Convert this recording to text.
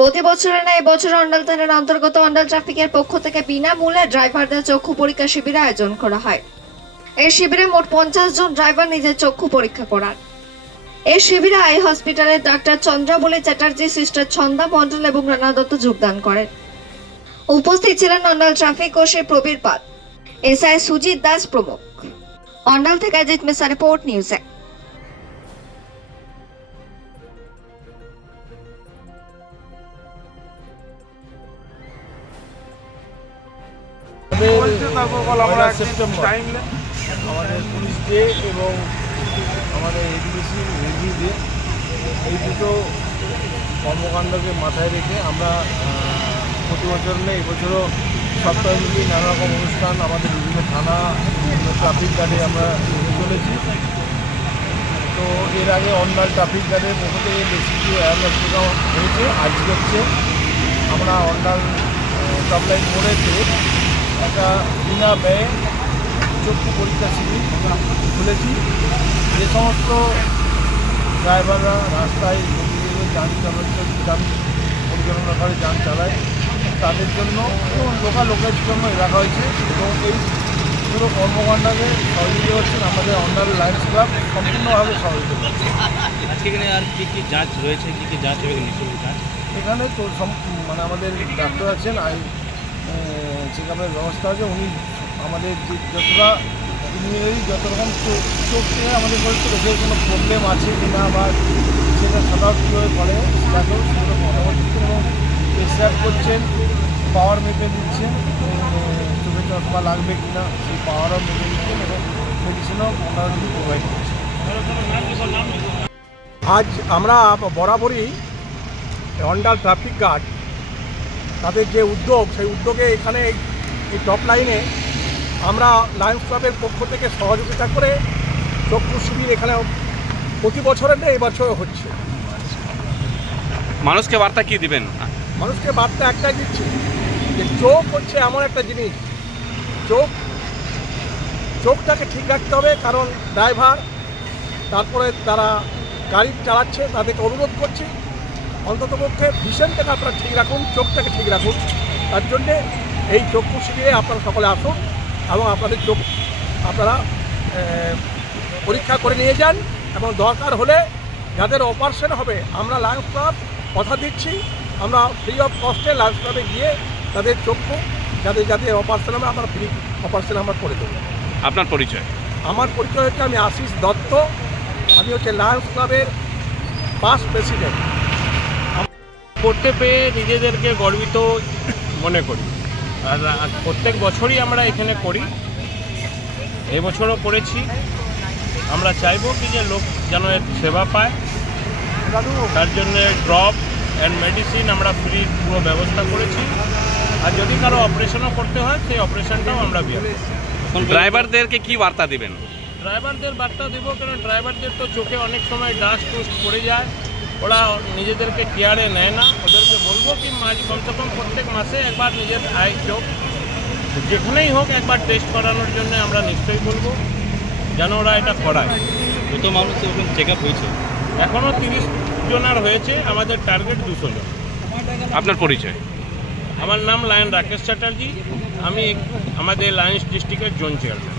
প্রতি বছরের ন্যায় এবছর অন্ডাল থানার অন্তর্গত অন্ডাল ট্রাফিকের পক্ষ থেকে বিনামূল্যে ড্রাইভারদের চক্ষু পরীক্ষা শিবিরের আয়োজন করা হয়। এই শিবিরে মোট 50 জন ড্রাইভার নিজের চক্ষু পরীক্ষা করান। এই শিবিরে আই হসপিটালের ডাক্তার চন্দ্রাবলী চ্যাটার্জি, সিস্টার ছন্দা মন্ডল এবং রানা দত্ত যোগদান করেন। উপস্থিত ছিলেন অন্ডাল ট্রাফিক ওসি প্রবীর পাল, এসআই সুজিত দাস প্রমুখ। অন্ডাল থেকে অজিত মিশ্রা, রিপোর্ট নিউজ এক। সেপ্টেম্বর আমাদের পুলিশ ডে এবং আমাদের এডিসি রিভিউ ডে, এই দুটো কর্মকাণ্ডকে মাথায় রেখে আমরা প্রতি বছর নেই, এবছরও সপ্তাহব্যাপী নানা রকম অনুষ্ঠান আমাদের বিভিন্ন থানা, বিভিন্ন ট্রাফিক গার্ডে আমরা চলেছি। তো এর আগে অন্ডাল ট্রাফিক গার্ডের পক্ষ থেকে বেশ কিছু অ্যাওয়ারনেস প্রোগ্রাম হয়েছে। আজকে হচ্ছে আমরা অন্ডাল টপ লাইন মোড়েতে একটা বিনা ব্যয়ে চক্ষু পরীক্ষা শিবির খুলেছি। যে সমস্ত ড্রাইভাররা রাস্তায় যান পরিচালনা করে, যান চালায়, তাদের জন্য এবং লোকের জন্য রাখা হয়েছে। এবং এই পুরো কর্মকাণ্ডকে সহযোগিতা করছেন আমাদের অন্ডাল লায়ন্স ক্লাব, সম্পূর্ণভাবে সহযোগিতা করছে। সেখানে আর কী কী যাঁচ রয়েছে, কী কী যাঁচ হবে? এখানে তো মানে আমাদের ডাক্তার আছেন, চেকআপের ব্যবস্থা আছে। উনি আমাদের যে যতটা যত রকম চোখ থেকে আমাদের বলছে চোখের কোনো প্রবলেম আছে কি না, বা সেটা সাধারণ কীভাবে করে সেটাকেও সেগুলো কথা বলছেন এবং প্রেসক্রাইব করছেন, পাওয়ার মেপে দিচ্ছেন, চোখে চশমা লাগবে কি না সেই পাওয়ারও মেপে দিচ্ছেন এবং মেডিসিনও মোটামুটি প্রোভাইড করছেন। আজ আমরা বরাবরই অন্ডাল ট্রাফিক গার্ড তাদের যে উদ্যোগ, সেই উদ্যোগে এখানে এই টপ লাইনে আমরা লায়ন্স ক্লাবের পক্ষ থেকে সহযোগিতা করে চক্ষু শিবির এখানে প্রতি বছরের নেই, এবছরও হচ্ছে। মানুষকে বার্তা কি দিবেন? মানুষকে বার্তা একটাই দিচ্ছি যে চোখ হচ্ছে এমন একটা জিনিস, চোখটাকে ঠিক রাখতে হবে। কারণ ড্রাইভার, তারপরে তারা গাড়ি চালাচ্ছে, তাদেরকে অনুরোধ করছি অন্ততপক্ষে ভিশনটাকে আপনারা ঠিক রাখুন, চোখটাকে ঠিক রাখুন। তার জন্যে এই চক্ষু শিবিরে আপনারা সকলে আসুন এবং আপনাদের চোখ আপনারা পরীক্ষা করে নিয়ে যান এবং দরকার হলে যাদের অপারেশন হবে, আমরা লায়ন্স ক্লাব কথা দিচ্ছি, আমরা ফ্রি অফ কস্টে লায়ন্স ক্লাবে গিয়ে তাদের চক্ষু যাদের অপারেশন হবে আমরা ফ্রি অপারেশন আমরা করে দেবো। আপনার পরিচয়? আমার পরিচয় হচ্ছে আমি আশিস দত্ত, আমি হচ্ছে লায়ন্স ক্লাবের পাস্ট প্রেসিডেন্ট। করতে পেয়ে নিজেদেরকে গর্বিত মনে করি, আর প্রত্যেক বছরই আমরা এখানে করি, এবছরও করেছি। আমরা চাইব কি যে লোক যেন এর সেবা পায়, তার জন্য ড্রপ অ্যান্ড মেডিসিন আমরা ফ্রি পুরো ব্যবস্থা করেছি। আর যদি কারো অপারেশনও করতে হয় সেই অপারেশনটাও আমরা বিয়ে করি। ড্রাইভারদেরকে কি বার্তা দিবেন? ড্রাইভারদের বার্তা দেব, কারণ ড্রাইভারদের তো চোখে অনেক সময় ডাস্ট টুস্ট পড়ে যায়, ওরা নিজেদেরকে কেয়ারে নেয় না। ওদেরকে বলবো কি কমসে কম প্রত্যেক মাসে একবার নিজের আই চোখ যেখানেই হোক একবার টেস্ট করানোর জন্য আমরা নিশ্চয়ই বলবো, যেন ওরা এটা করায়। কত মানুষ এরকম চেক আপ হয়েছে? এখনও 30 জনার হয়েছে, আমাদের টার্গেট 200 জন। আপনার পরিচয়? আমার নাম লায়ন রাকেশ চ্যাটার্জি, আমি আমাদের লায়ন্স ডিস্ট্রিক্টের জোন চেয়ারম্যান।